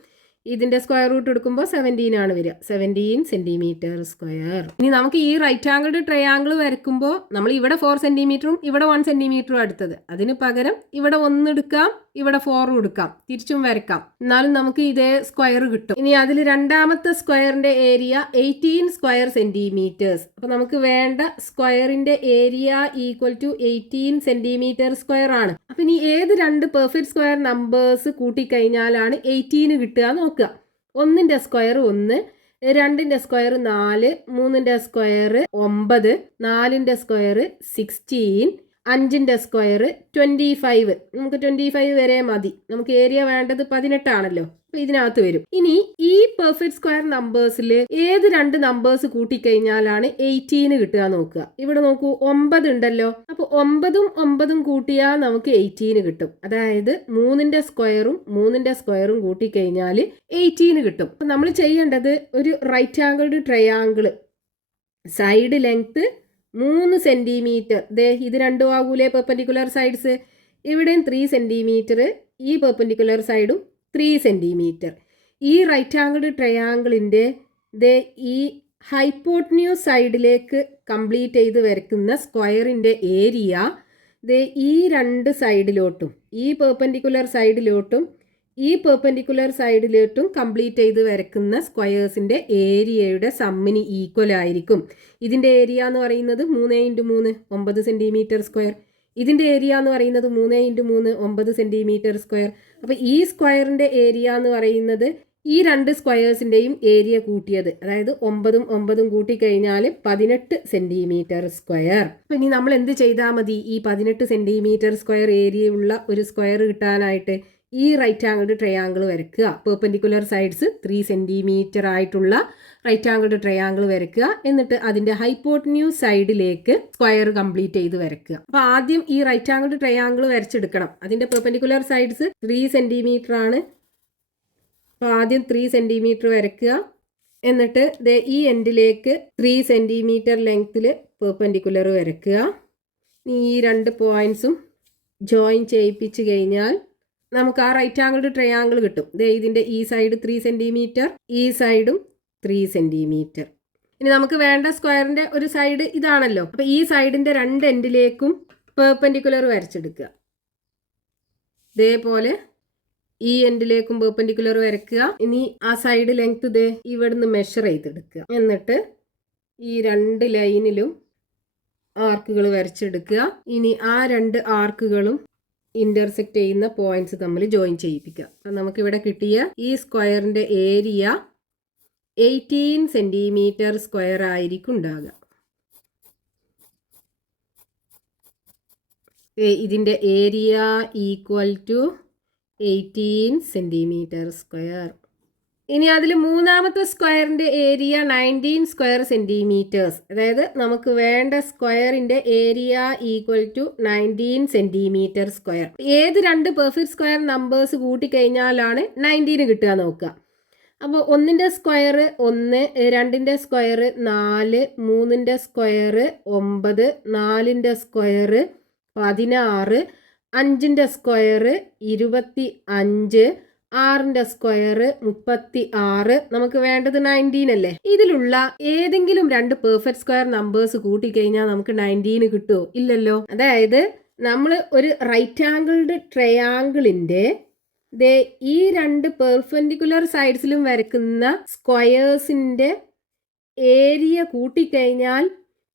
ഇതിന്റെ സ്ക്വയർ റൂട്ട് എടുക്കുമ്പോൾ 17 ആണ് വരിക. 17 സെന്റിമീറ്റർ സ്ക്വയർ. ഇനി നമുക്ക് ഈ റൈറ്റ് ആംഗിൾഡ് ട്രയാംഗിൾ വരയ്ക്കുമ്പോൾ നമ്മൾ ഇവിടെ 4 സെന്റിമീറ്ററും ഇവിടെ 1 സെന്റിമീറ്ററും എടുത്തത്. അതിന് പകരം ഇവിടെ 1 എടുക്കാം, ഇവിടെ 4 എടുക്കാം, തിരിച്ചും വരയ്ക്കാം. എന്നാലും നമുക്ക് ഇതേ സ്ക്വയർ കിട്ടും. ഇനി അതിൽ രണ്ടാമത്തെ സ്ക്വയറിന്റെ ഏരിയ 18 സ്ക്വയർ സെന്റിമീറ്റേഴ്സ്. അപ്പൊ നമുക്ക് വേണ്ട സ്ക്വയറിന്റെ area equal to 18 centimetre square ആണ്. അപ്പൊ ഇനി ഏത് രണ്ട് പെർഫെക്റ്റ് സ്ക്വയർ നമ്പേഴ്സ് കൂട്ടിക്കഴിഞ്ഞാലാണ് 18 കിട്ടുക നോക്കുക. 1ന്റെ സ്ക്വയർ 1, 2ന്റെ സ്ക്വയർ 4, 3ന്റെ സ്ക്വയർ 9, 4ന്റെ സ്ക്വയർ 16, 5ന്റെ സ്ക്വയർ 25. നമുക്ക് 25 വരെ മതി. നമുക്ക് ഏരിയ വേണ്ടത് 18 ആണല്ലോ. അപ്പൊ ഇതിനകത്ത് വരും. ഇനി ഈ പെർഫെക്റ്റ് സ്ക്വയർ നമ്പേഴ്സിൽ ഏത് രണ്ട് നമ്പേഴ്സ് കൂട്ടിക്കഴിഞ്ഞാലാണ് 18 കിട്ടുക നോക്കുക. ഇവിടെ നോക്കൂ, 9 ഉണ്ടല്ലോ. അപ്പൊ 9ഉം 9ഉം കൂട്ടിയാൽ നമുക്ക് 18 കിട്ടും. അതായത് 3ന്റെ സ്ക്വയറും കൂട്ടിക്കഴിഞ്ഞാൽ 18 കിട്ടും. അപ്പൊ നമ്മൾ ചെയ്യേണ്ടത്, ഒരു right angled triangle side length 3 centimetre. ഇത് രണ്ടും ആകൂലേ പെർപെൻഡിക്കുലർ സൈഡ്സ്. ഇവിടെയും 3 സെന്റിമീറ്റർ, ഈ പെർപെൻഡിക്കുലർ സൈഡും 3 സെന്റിമീറ്റർ. ഈ റൈറ്റ് ആംഗിൾഡ് ട്രയാംഗിളിന്റെ ഈ ഹൈപ്പോട്ടന്യൂസ് സൈഡിലേക്ക് കംപ്ലീറ്റ് ചെയ്ത് വരയ്ക്കുന്ന സ്ക്വയറിന്റെ ഏരിയ ഈ രണ്ട് സൈഡിലോട്ടും, ഈ പെർപെൻഡിക്കുലർ സൈഡിലോട്ടും ഈ പെർപെൻഡിക്കുലർ സൈഡിലോട്ടും കംപ്ലീറ്റ് ചെയ്ത് വരയ്ക്കുന്ന സ്ക്വയേഴ്സിന്റെ ഏരിയയുടെ സമ്മിന് ഈക്വൽ ആയിരിക്കും. ഇതിന്റെ ഏരിയ എന്ന് പറയുന്നത് 3 × 3 9 സെന്റിമീറ്റർ സ്ക്വയർ. ഇതിന്റെ ഏരിയ എന്ന് പറയുന്നത് 3 × 3 9 സെന്റിമീറ്റർ സ്ക്വയർ. അപ്പൊ ഈ സ്ക്വയറിന്റെ ഏരിയ എന്ന് പറയുന്നത് ഈ രണ്ട് സ്ക്വയേഴ്സിന്റെയും ഏരിയ കൂട്ടിയത്, അതായത് 9ഉം 9ഉം കൂട്ടിക്കഴിഞ്ഞാൽ 18 സെന്റിമീറ്റർ സ്ക്വയർ. അപ്പൊ ഇനി നമ്മൾ എന്ത് ചെയ്താൽ മതി? ഈ 18 സെന്റിമീറ്റർ സ്ക്വയർ ഏരിയ ഉള്ള ഒരു സ്ക്വയർ കിട്ടാനായിട്ട് ഈ റൈറ്റ് ആംഗിൾഡ് ട്രയാംഗിൾ വരയ്ക്കുക. പെർപെൻഡിക്കുലർ സൈഡ്സ് 3 സെന്റിമീറ്റർ ആയിട്ടുള്ള റൈറ്റ് ആംഗിൾഡ് ട്രയാംഗിൾ വരയ്ക്കുക. എന്നിട്ട് അതിന്റെ ഹൈപ്പോട്ടന്യൂസ് സൈഡിലേക്ക് സ്ക്വയർ കംപ്ലീറ്റ് ചെയ്ത് വരയ്ക്കുക. അപ്പൊ ആദ്യം ഈ റൈറ്റ് ആംഗിൾഡ് ട്രയാംഗിൾ വരച്ചെടുക്കണം. അതിന്റെ പെർപെൻഡിക്കുലർ സൈഡ്സ് 3 സെന്റിമീറ്റർ ആണ്. അപ്പൊ ആദ്യം 3 സെന്റിമീറ്റർ വരയ്ക്കുക. എന്നിട്ട് ഈ എൻഡിലേക്ക് 3 സെന്റിമീറ്റർ ലെങ്ത്തിൽ പെർപെൻഡിക്കുലർ വരയ്ക്കുക. ഈ രണ്ട് പോയിന്റ്സും ജോയിൻ ചെയ്യിപ്പിച്ച് കഴിഞ്ഞാൽ നമുക്ക് ആ റൈറ്റ് ആംഗിൾഡ് ട്രയാംഗിൾ കിട്ടും. ഇതിന്റെ ഈ സൈഡ് 3 സെന്റിമീറ്റർ, ഈ സൈഡും 3 സെന്റിമീറ്റർ. ഇനി നമുക്ക് വേണ്ട സ്ക്വയറിന്റെ ഒരു സൈഡ് ഇതാണല്ലോ. അപ്പൊ ഈ സൈഡിന്റെ രണ്ട് എൻഡിലേക്കും പെർപെൻഡിക്കുലർ വരച്ചെടുക്കുക. ഇതേപോലെ ഈ എൻഡിലേക്കും പെർപെൻഡിക്കുലർ വരയ്ക്കുക. ഇനി ആ സൈഡ് ലെങ്ത് ഇവിടുന്ന് മെഷർ ചെയ്തെടുക്കുക. എന്നിട്ട് ഈ രണ്ട് ലൈനിലും ആർക്കുകൾ വരച്ചെടുക്കുക. ഇനി ആ രണ്ട് ആർക്കുകളും ഇന്റർസെക്ട് ചെയ്യുന്ന പോയിന്റ്സ് തമ്മിൽ ജോയിൻ ചെയ്യിപ്പിക്കുക. അപ്പം നമുക്കിവിടെ കിട്ടിയ ഈ സ്ക്വയറിന്റെ ഏരിയ 18 സെന്റിമീറ്റർ സ്ക്വയർ ആയിരിക്കും ഉണ്ടാകുക. ഇതിന്റെ area equal to 18 centimetre square. ഇനി അതിൽ മൂന്നാമത്തെ സ്ക്വയറിന്റെ ഏരിയ 19 സ്ക്വയർ സെന്റിമീറ്റേഴ്സ്. അതായത് നമുക്ക് വേണ്ട സ്ക്വയറിന്റെ area equal to 19 centimetre square. ഏത് രണ്ട് പെർഫെക്റ്റ് സ്ക്വയർ നമ്പേഴ്സ് കൂട്ടിക്കഴിഞ്ഞാലാണ് 19 കിട്ടുക നോക്കുക. അപ്പോൾ 1ന്റെ സ്ക്വയർ 1, 2ന്റെ സ്ക്വയർ 4, 3ന്റെ സ്ക്വയർ 9, 4ന്റെ സ്ക്വയർ 16, 5ന്റെ സ്ക്വയർ 25, 6ന്റെ സ്ക്വയർ 36. നമുക്ക് വേണ്ടത് 19 അല്ലേ. ഇതിലുള്ള ഏതെങ്കിലും രണ്ട് പെർഫെക്റ്റ് സ്ക്വയർ നമ്പേഴ്സ് കൂട്ടിക്കഴിഞ്ഞാൽ നമുക്ക് 19 കിട്ടുമോ? ഇല്ലല്ലോ. അതായത് നമ്മൾ ഒരു റൈറ്റ് ആംഗിൾഡ് ട്രയാങ്കിളിൻ്റെ ഈ രണ്ട് പെർപെൻഡിക്കുലർ സൈഡ്സിലും വരയ്ക്കുന്ന സ്ക്വയേഴ്സിൻ്റെ ഏരിയ കൂട്ടിക്കഴിഞ്ഞാൽ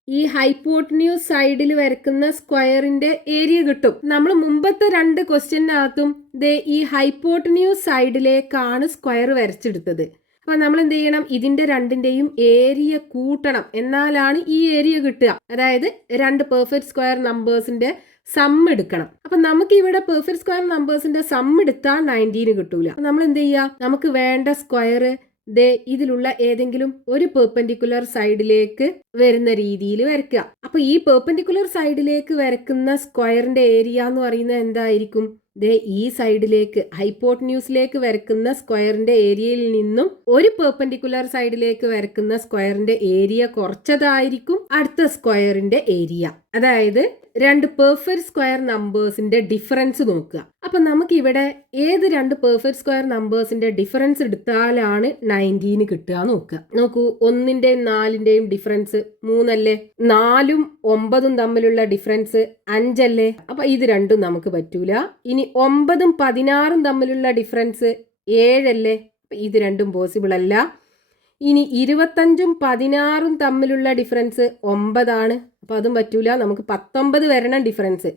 ഈ ഹൈപ്പോട്ടന്യൂസ് സൈഡിൽ വരയ്ക്കുന്ന സ്ക്വയറിന്റെ ഏരിയ കിട്ടും. നമ്മൾ മുമ്പത്തെ രണ്ട് ക്വസ്റ്റ്യനകത്തും ഈ ഹൈപ്പോട്ടന്യൂസ് സൈഡിലേക്കാണ് സ്ക്വയർ വരച്ചെടുത്തത്. അപ്പൊ നമ്മൾ എന്ത് ചെയ്യണം, ഇതിന്റെ രണ്ടിന്റെയും ഏരിയ കൂട്ടണം, എന്നാലാണ് ഈ ഏരിയ കിട്ടുക. അതായത് രണ്ട് പെർഫെക്റ്റ് സ്ക്വയർ നമ്പേഴ്സിന്റെ സം എടുക്കണം. അപ്പൊ നമുക്ക് ഇവിടെ പെർഫെക്റ്റ് സ്ക്വയർ നമ്പേഴ്സിന്റെ സം എടുത്താൽ 19 കിട്ടൂല. നമ്മൾ എന്ത് ചെയ്യുക, നമുക്ക് വേണ്ട സ്ക്വയർ ഇതിലുള്ള ഏതെങ്കിലും ഒരു പെർപെൻഡിക്കുലർ സൈഡിലേക്ക് വരുന്ന രീതിയിൽ വരയ്ക്കുക. അപ്പൊ ഈ പെർപെൻഡിക്കുലർ സൈഡിലേക്ക് വരയ്ക്കുന്ന സ്ക്വയറിന്റെ ഏരിയ എന്ന് പറയുന്നത് എന്തായിരിക്കും? ഈ സൈഡിലേക്ക് ഹൈപ്പോട്ടന്യൂസിലേക്ക് വരയ്ക്കുന്ന സ്ക്വയറിന്റെ ഏരിയയിൽ നിന്നും ഒരു പെർപെൻഡിക്കുലർ സൈഡിലേക്ക് വരയ്ക്കുന്ന സ്ക്വയറിന്റെ ഏരിയ കുറച്ചതായിരിക്കും അടുത്ത സ്ക്വയറിന്റെ ഏരിയ. അതായത് രണ്ട് പെർഫെക്റ്റ് സ്ക്വയർ നമ്പേഴ്സിന്റെ ഡിഫറൻസ് നോക്കുക. അപ്പൊ നമുക്ക് ഇവിടെ ഏത് രണ്ട് പെർഫെക്റ്റ് സ്ക്വയർ നമ്പേഴ്സിന്റെ ഡിഫറൻസ് എടുത്താലാണ് 19 കിട്ടുക നോക്കുക. നോക്കൂ, 1ന്റെയും 4ന്റെയും ഡിഫറൻസ് 3 അല്ലേ? 4ഉം 9ഉം തമ്മിലുള്ള ഡിഫറൻസ് 5 അല്ലേ? അപ്പൊ ഇത് രണ്ടും നമുക്ക് പറ്റൂല. ഇനി 9ഉം 16ഉം തമ്മിലുള്ള ഡിഫറൻസ് 7 അല്ലേ? ഇത് രണ്ടും പോസിബിൾ അല്ല. ഇനി 25ഉം 16ഉം തമ്മിലുള്ള ഡിഫറൻസ് 9 ആണ്. അപ്പൊ അതും പറ്റൂല. നമുക്ക് 19 വരണം ഡിഫറൻസ്.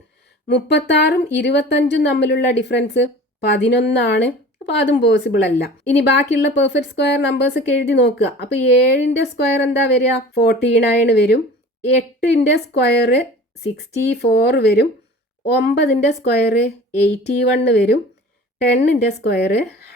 36ഉം 25ഉം തമ്മിലുള്ള ഡിഫറൻസ് 11 ആണ്. അപ്പൊ അതും പോസിബിൾ അല്ല. ഇനി ബാക്കിയുള്ള പെർഫെക്റ്റ് സ്ക്വയർ നമ്പേഴ്സ് ഒക്കെ എഴുതി നോക്കുക. അപ്പൊ 7ന്റെ സ്ക്വയർ എന്താ വരിക? 49 വരും. 8ന്റെ സ്ക്വയർ 64 വരും. 9ന്റെ സ്ക്വയർ 81 വരും. 10ന്റെ സ്ക്വയർ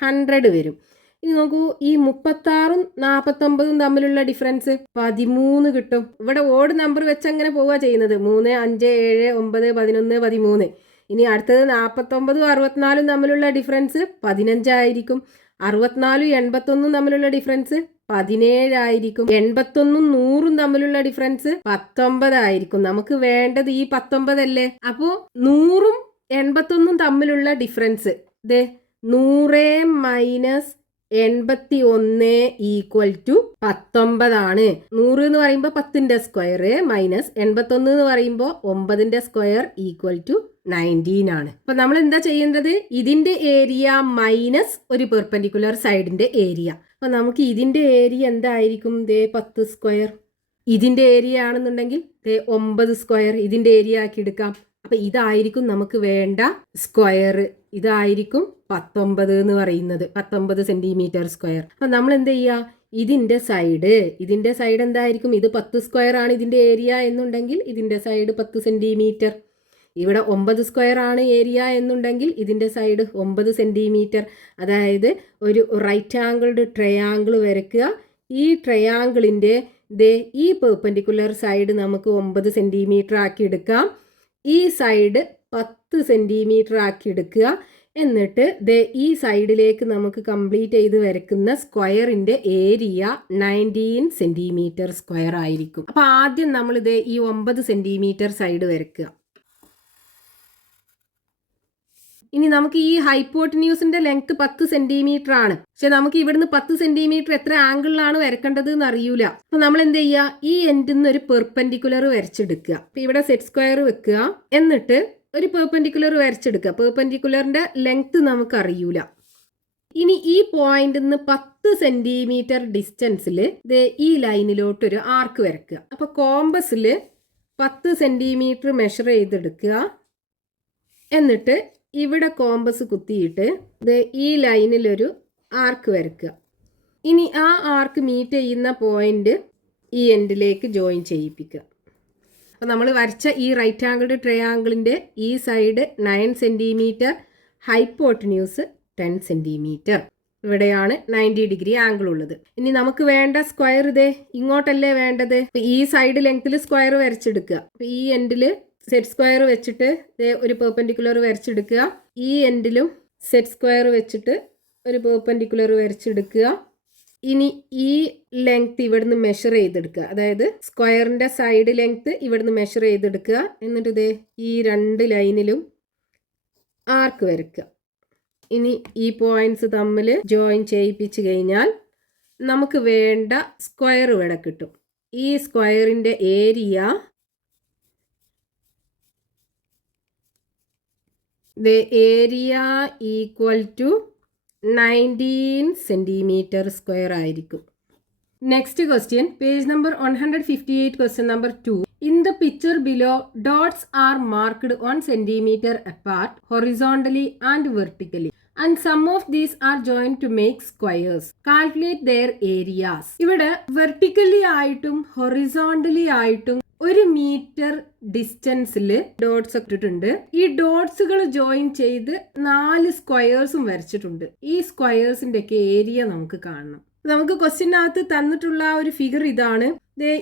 100 വരും. ഇനി നോക്കൂ, ഈ 36ഉം 49ഉം തമ്മിലുള്ള ഡിഫറൻസ് 13 കിട്ടും. ഇവിടെ ഓഡ് നമ്പർ വെച്ച് അങ്ങനെ പോവുക ചെയ്യുന്നത്. 3, 5, 7, 9, 11, 13. ഇനി അടുത്തത് 49ഉം 64ഉം തമ്മിലുള്ള ഡിഫറൻസ് 15 ആയിരിക്കും. 64ഉം 81ഉം തമ്മിലുള്ള ഡിഫറൻസ് 17 ആയിരിക്കും. 81ഉം 100ഉം തമ്മിലുള്ള ഡിഫറൻസ് 19 ആയിരിക്കും. നമുക്ക് വേണ്ടത് ഈ 19 അല്ലേ? അപ്പോ 100ഉം 81ഉം തമ്മിലുള്ള ഡിഫറൻസ് 100 മൈനസ് 81 ഈക്വൽ ടു 19 ആണ്. 100 എന്ന് പറയുമ്പോൾ 10ന്റെ സ്ക്വയർ മൈനസ് 81 എന്ന് പറയുമ്പോൾ 9ന്റെ സ്ക്വയർ ഈക്വൽ ടു 19 ആണ്. അപ്പൊ നമ്മൾ എന്താ ചെയ്യേണ്ടത്? ഇതിന്റെ ഏരിയ മൈനസ് ഒരു പെർപെൻഡിക്കുലർ സൈഡിന്റെ ഏരിയ. അപ്പൊ നമുക്ക് ഇതിന്റെ ഏരിയ എന്തായിരിക്കും? 10 സ്ക്വയർ. ഇതിന്റെ ഏരിയ ആണെന്നുണ്ടെങ്കിൽ 9 സ്ക്വയർ ഇതിന്റെ ഏരിയ ആക്കി എടുക്കാം. അപ്പൊ ഇതായിരിക്കും നമുക്ക് വേണ്ട സ്ക്വയർ. ഇതായിരിക്കും 19 എന്ന് പറയുന്നത്, 19 സെന്റിമീറ്റർ സ്ക്വയർ. അപ്പൊ നമ്മൾ എന്ത് ചെയ്യുക? ഇതിന്റെ സൈഡ് എന്തായിരിക്കും? ഇത് 10 സ്ക്വയർ ആണ് ഇതിന്റെ ഏരിയ എന്നുണ്ടെങ്കിൽ ഇതിന്റെ സൈഡ് 10 സെന്റിമീറ്റർ. ഇവിടെ 9 സ്ക്വയർ ആണ് ഏരിയ എന്നുണ്ടെങ്കിൽ ഇതിന്റെ സൈഡ് 9 സെന്റിമീറ്റർ. അതായത് ഒരു റൈറ്റ് ആംഗിൾഡ് ട്രയാങ്കിൾ വരയ്ക്കുക. ഈ ട്രയാങ്കിളിന്റെ ഈ പെർപെൻഡിക്കുലർ സൈഡ് നമുക്ക് 9 സെന്റിമീറ്റർ ആക്കി എടുക്കാം. ഈ സൈഡ് 10 സെന്റിമീറ്റർ ആക്കി എടുക്കുക. എന്നിട്ട് ഈ സൈഡിലേക്ക് നമുക്ക് കംപ്ലീറ്റ് ചെയ്ത് വരയ്ക്കുന്ന സ്ക്വയറിന്റെ ഏരിയ 19 സെന്റിമീറ്റർ സ്ക്വയർ ആയിരിക്കും. അപ്പൊ ആദ്യം നമ്മൾ ഈ 9 സെന്റിമീറ്റർ സൈഡ് വരയ്ക്കുക. ഇനി നമുക്ക് ഈ ഹൈപ്പോട്ടന്യൂസിന്റെ ലെങ്ത് 10 സെന്റിമീറ്റർ ആണ്. പക്ഷെ നമുക്ക് ഇവിടുന്ന് 10 സെന്റിമീറ്റർ എത്ര ആംഗിളിലാണ് വരക്കേണ്ടത് എന്ന് അറിയൂല. അപ്പൊ നമ്മൾ എന്ത് ചെയ്യുക? ഈ എൻഡിൽ നിന്ന് ഒരു പെർപെൻഡിക്കുലർ വരച്ചെടുക്കുക. അപ്പൊ ഇവിടെ സെറ്റ് സ്ക്വയർ വെക്കുക. എന്നിട്ട് ഒരു പെർപെൻഡിക്കുലർ വരച്ചെടുക്കുക. പെർപെൻഡിക്കുലറിന്റെ ലെങ്ത് നമുക്ക് അറിയൂല. ഇനി ഈ പോയിന്റിൽ നിന്ന് 10 സെന്റിമീറ്റർ ഡിസ്റ്റൻസിൽ ഈ ലൈനിലോട്ട് ഒരു ആർക്ക് വരയ്ക്കുക. അപ്പൊ കോമ്പസിൽ 10 സെന്റിമീറ്റർ മെഷർ ചെയ്തെടുക്കുക. എന്നിട്ട് ഇവിടെ കോമ്പസ് കുത്തിയിട്ട് ഈ ലൈനിലൊരു ആർക്ക് വരയ്ക്കുക. ഇനി ആ ആർക്ക് മീറ്റ് ചെയ്യുന്ന പോയിന്റ് ഈ എൻഡിലേക്ക് ജോയിൻ ചെയ്യിപ്പിക്കുക. അപ്പോൾ നമ്മൾ വരച്ച ഈ റൈറ്റ് ആംഗിൾഡ് ട്രയാങ്കിളിൻ്റെ ഈ സൈഡ് 9 സെന്റിമീറ്റർ, ഹൈപ്പോട്ടന്യൂസ് 10 സെന്റിമീറ്റർ. ഇവിടെയാണ് 90 ഡിഗ്രി ആംഗിൾ ഉള്ളത്. ഇനി നമുക്ക് വേണ്ട സ്ക്വയർ ഇങ്ങോട്ടല്ലേ വേണ്ടത്? ഈ സൈഡ് ലെങ്ത്തിൽ സ്ക്വയർ വരച്ചെടുക്കുക. ഈ എൻഡിൽ സെറ്റ് സ്ക്വയർ വെച്ചിട്ട് ഒരു പെർപെൻഡിക്കുലർ വരച്ചെടുക്കുക. ഈ എൻഡിലും സെറ്റ് സ്ക്വയർ വെച്ചിട്ട് ഒരു പെർപെൻഡിക്കുലർ വരച്ചെടുക്കുക. ഇനി ഈ ലെങ്ത് ഇവിടുന്ന് മെഷർ ചെയ്തെടുക്കുക. അതായത് സ്ക്വയറിന്റെ സൈഡ് ലെങ്ത് ഇവിടുന്ന് മെഷർ ചെയ്തെടുക്കുക. എന്നിട്ട് ഈ രണ്ട് ലൈനിലും ആർക്ക് വരയ്ക്കുക. ഇനി ഈ പോയിന്റ്സ് തമ്മിൽ ജോയിൻ ചെയ്യിപ്പിച്ച് കഴിഞ്ഞാൽ നമുക്ക് വേണ്ട സ്ക്വയർ ഇവിടെ കിട്ടും. ഈ സ്ക്വയറിന്റെ area the area equal to 19 centimetre square ആയിരിക്കും. Next question, page number 158, question number 2. In the picture below, dots are marked 1 centimeter apart, horizontally and vertically. And some of these are joined to make squares. Calculate their areas. ഇവിടെ vertically ആയിട്ടും horizontally ആയിട്ടും 1 metre ഡിസ്റ്റൻസിൽ dots ഇട്ടിട്ടുണ്ട്. ഈ ഡോട്ട്സുകൾ join ചെയ്ത് 4 സ്ക്വയേഴ്സും വരച്ചിട്ടുണ്ട്. ഈ സ്ക്വയേഴ്സിന്റെ ഒക്കെ area നമുക്ക് കാണണം. നമുക്ക് ക്വസ്റ്റ്യനകത്ത് തന്നിട്ടുള്ള ഒരു ഫിഗർ ഇതാണ്.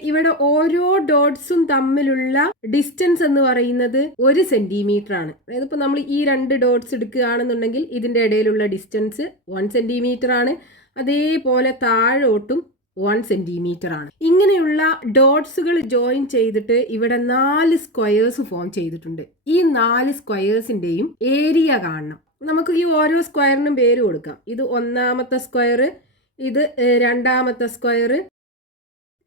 ഇവിടെ ഓരോ ഡോട്ട്സും തമ്മിലുള്ള ഡിസ്റ്റൻസ് എന്ന് പറയുന്നത് 1 സെന്റിമീറ്റർ ആണ്. അതായത് ഇപ്പൊ നമ്മൾ ഈ 2 ഡോട്ട്സ് എടുക്കുകയാണെന്നുണ്ടെങ്കിൽ ഇതിന്റെ ഇടയിലുള്ള ഡിസ്റ്റൻസ് 1 സെന്റിമീറ്റർ ആണ്. അതേപോലെ താഴോട്ടും 1 സെന്റിമീറ്റർ ആണ്. ഇങ്ങനെയുള്ള ഡോട്ട്സുകൾ ജോയിൻ ചെയ്തിട്ട് ഇവിടെ 4 സ്ക്വയേഴ്സ് ഫോം ചെയ്തിട്ടുണ്ട്. ഈ 4 സ്ക്വയേഴ്സിന്റെയും ഏരിയ കാണണം. നമുക്ക് ഈ ഓരോ സ്ക്വയറിനും പേര് കൊടുക്കാം. ഇത് 1ാമത്തെ സ്ക്വയർ, ഇത് 2ാമത്തെ സ്ക്വയർ,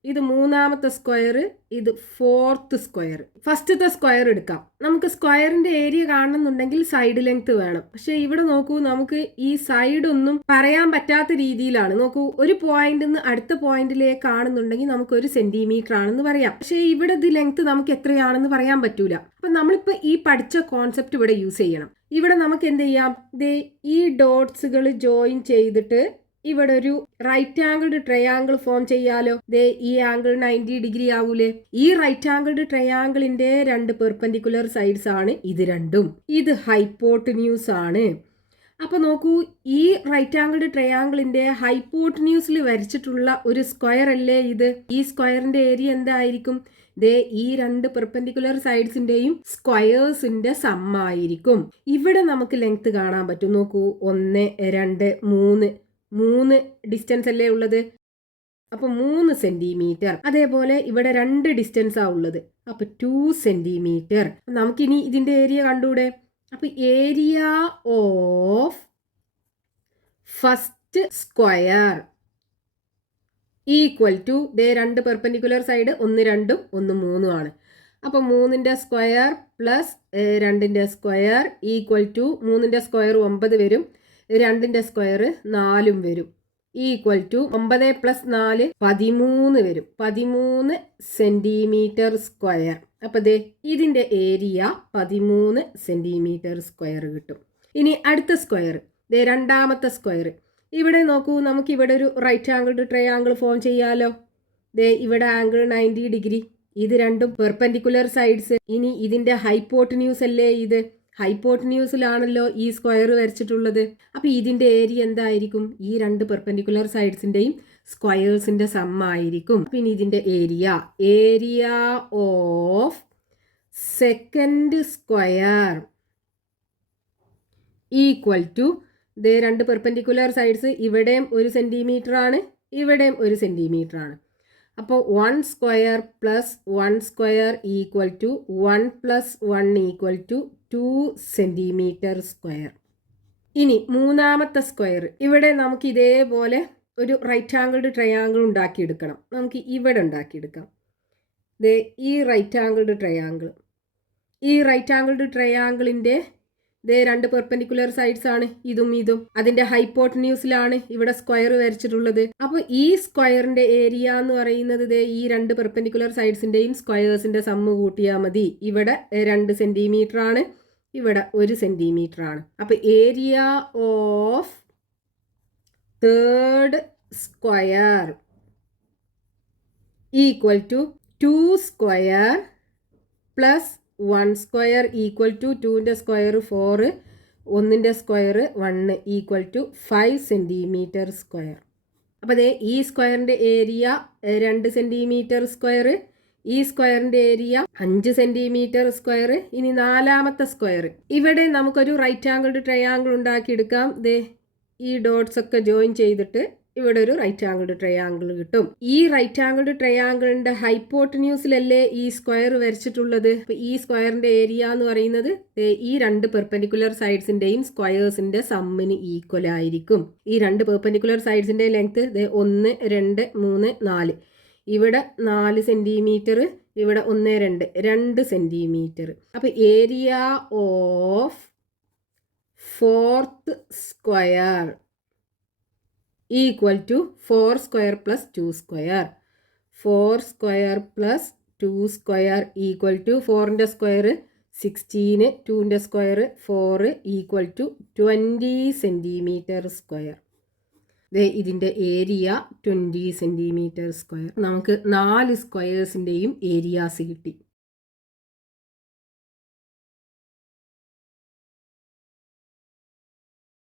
ഇത് 3ാമത്തെ സ്ക്വയർ, ഇത് 4th സ്ക്വയർ. ഫസ്റ്റത്തെ സ്ക്വയർ എടുക്കാം. നമുക്ക് സ്ക്വയറിന്റെ ഏരിയ കാണണമെന്നുണ്ടെങ്കിൽ സൈഡ് ലെങ്ത് വേണം. പക്ഷെ ഇവിടെ നോക്കൂ, നമുക്ക് ഈ സൈഡ് ഒന്നും പറയാൻ പറ്റാത്ത രീതിയിലാണ്. നോക്കൂ, ഒരു പോയിന്റ് നിന്ന് അടുത്ത പോയിന്റിലേക്ക് കാണുന്നുണ്ടെങ്കിൽ നമുക്ക് 1 സെന്റിമീറ്റർ ആണെന്ന് പറയാം. പക്ഷെ ഇവിടെ ഇത് ലെങ്ത് നമുക്ക് എത്രയാണെന്ന് പറയാൻ പറ്റൂല. അപ്പൊ നമ്മളിപ്പോ ഈ പഠിച്ച കോൺസെപ്റ്റ് ഇവിടെ യൂസ് ചെയ്യണം. ഇവിടെ നമുക്ക് എന്ത് ചെയ്യാം, ഈ ഡോട്ട്സുകൾ ജോയിൻ ചെയ്തിട്ട് ഇവിടെ ഒരു റൈറ്റ് ആംഗിൾഡ് ട്രയാങ്കിൾ ഫോം ചെയ്യാലോ. ഈ ആംഗിൾ 90 ഡിഗ്രി ആവൂലേ. ഈ റൈറ്റ് ആംഗിൾഡ് ട്രയാങ്കിളിന്റെ 2 പെർപെൻഡിക്കുലർ സൈഡ്സ് ആണ് ഇത് രണ്ടും. ഇത് ഹൈപ്പോട്ടന്യൂസ് ആണ്. അപ്പൊ നോക്കൂ, ഈ റൈറ്റ് ആംഗിൾഡ് ട്രയാങ്കിളിന്റെ ഹൈപ്പോട്ടന്യൂസിൽ വരച്ചിട്ടുള്ള ഒരു സ്ക്വയർ അല്ലേ ഇത്. ഈ സ്ക്വയറിന്റെ ഏരിയ എന്തായിരിക്കും? ഈ 2 പെർപെൻഡിക്കുലർ സൈഡ്സിന്റെയും സ്ക്വയേഴ്സിന്റെ സമ്മായിരിക്കും. ഇവിടെ നമുക്ക് ലെങ്ത് കാണാൻ പറ്റും. നോക്കൂ, 1, 2, 3 ഡിസ്റ്റൻസ് അല്ലേ ഉള്ളത്. അപ്പൊ 3 സെന്റിമീറ്റർ. അതേപോലെ ഇവിടെ 2 ഡിസ്റ്റൻസ് ആ ഉള്ളത്. അപ്പൊ 2 സെന്റിമീറ്റർ. നമുക്കിനി ഇതിന്റെ ഏരിയ കണ്ടൂടെ. അപ്പൊ area of first square equal to 2 perpendicular side 1, 2, 1, 3 ആണ്. അപ്പൊ 3ന്റെ സ്ക്വയർ പ്ലസ് 2ന്റെ സ്ക്വയർ ഈക്വൽ ടു 3ന്റെ സ്ക്വയർ 9 വരും, 2ന്റെ സ്ക്വയർ 4 വരും, ഈക്വൽ ടു 9 + 4 13 വരും. 13 സെന്റിമീറ്റർ സ്ക്വയർ. അപ്പൊ ഇതിന്റെ ഏരിയ 13 സെന്റിമീറ്റർ സ്ക്വയർ കിട്ടും. ഇനി അടുത്ത സ്ക്വയർ, 2ാമത്തെ സ്ക്വയർ. ഇവിടെ നോക്കൂ, നമുക്ക് ഇവിടെ ഒരു റൈറ്റ് ആംഗിൾഡ് ട്രയാങ്കിൾ ഫോം ചെയ്യാലോ. ഇവിടെ ആംഗിൾ 90 ഡിഗ്രി. ഇത് രണ്ടും പെർപെൻഡിക്കുലർ സൈഡ്സ്. ഇനി ഇതിന്റെ ഹൈപ്പോട്ടന്യൂസ് അല്ലേ ഇത്. ഹൈപ്പോട്ടന്യൂസിലാണല്ലോ ഈ സ്ക്വയർ വരച്ചിട്ടുള്ളത്. അപ്പൊ ഇതിന്റെ ഏരിയ എന്തായിരിക്കും? ഈ 2 പെർപെൻഡിക്കുലർ സൈഡ്സിന്റെയും സ്ക്വയേഴ്സിന്റെ സമ്മായിരിക്കും. പിന്നെ ഇതിന്റെ area of second square equal to 2 perpendicular sides ഇവിടെയും 1 സെന്റിമീറ്റർ ആണ്, ഇവിടെയും 1 സെന്റിമീറ്റർ ആണ്. അപ്പോൾ 1 square plus 1 square equal to 1 + 1 equal to 2 centimetre square. ഇനി 3ാമത്തെ സ്ക്വയർ. ഇവിടെ നമുക്ക് ഇതേപോലെ ഒരു റൈറ്റ് ആംഗിൾഡ് ട്രയാങ്കിൾ ഉണ്ടാക്കിയെടുക്കണം. നമുക്ക് ഇവിടെ ഉണ്ടാക്കിയെടുക്കാം. ഈ റൈറ്റ് ആംഗിൾഡ് ട്രയാങ്കിൾ. ഈ റൈറ്റ് ആംഗിൾഡ് ട്രയാങ്കിളിന്റെ 2 പെർപെൻഡിക്കുലർ സൈഡ്സ് ആണ് ഇതും ഇതും. അതിന്റെ ഹൈപ്പോട്ടന്യൂസിലാണ് ഇവിടെ സ്ക്വയർ വരച്ചിട്ടുള്ളത്. അപ്പൊ ഈ സ്ക്വയറിന്റെ ഏരിയ എന്ന് പറയുന്നത് ഈ 2 പെർപെൻഡിക്കുലർ സൈഡ്സിന്റെയും സ്ക്വയേഴ്സിന്റെ സമ്മ് കൂട്ടിയാൽ മതി. ഇവിടെ 2 സെന്റിമീറ്റർ ആണ്, ഇവിടെ 1 സെന്റിമീറ്റർ ആണ്. അപ്പൊ area of third square equal to 2 square plus 1 square equal to 2ന്റെ സ്ക്വയർ 4, 1ന്റെ square 1 equal to 5 centimetre square. അപ്പോൾ ഈ സ്ക്വയറിന്റെ ഏരിയ 2 സെന്റിമീറ്റർ സ്ക്വയർ, ഈ സ്ക്വയറിന്റെ ഏരിയ 5 സെന്റിമീറ്റർ സ്ക്വയർ. ഇനി 4ാമത്തെ സ്ക്വയർ. ഇവിടെ നമുക്കൊരു റൈറ്റ് ആംഗിൾഡ് ട്രയാങ്കിൾ ഉണ്ടാക്കിയെടുക്കാം. ഈ ഡോട്ട്സ് ഒക്കെ ജോയിൻ ചെയ്തിട്ട് ഇവിടെ ഒരു റൈറ്റ് ആംഗിൾഡ് ട്രയാങ്കിൾ കിട്ടും. ഈ റൈറ്റ് ആംഗിൾഡ് ട്രയാങ്കിളിന്റെ ഹൈപ്പോട്ടന്യൂസിലല്ലേ ഈ സ്ക്വയർ വരച്ചിട്ടുള്ളത്. അപ്പൊ ഈ സ്ക്വയറിന്റെ ഏരിയ എന്ന് പറയുന്നത് ഈ 2 പെർപെൻഡിക്കുലർ സൈഡ്സിന്റെയും സ്ക്വയേഴ്സിന്റെ സമ്മിന് ഈക്വൽ ആയിരിക്കും. ഈ 2 പെർപെൻഡിക്കുലർ സൈഡ്സിന്റെ ലെങ്ത് 1, 2, 3, 4. ഇവിടെ 4 സെന്റിമീറ്റർ, ഇവിടെ 1, 2 സെന്റിമീറ്റർ. അപ്പൊ area of 4th square equal to 4 square plus 2 square. 4 square plus 2 square equal to 4ൻ്റെ സ്ക്വയർ 16, 2ൻ്റെ square 4 equal to 20 centimetre square. ഇതിൻ്റെ ഏരിയ 20 സെൻറ്റിമീറ്റർ സ്ക്വയർ. നമുക്ക് 4 സ്ക്വയേഴ്സിൻ്റെയും ഏരിയാസ് കിട്ടി.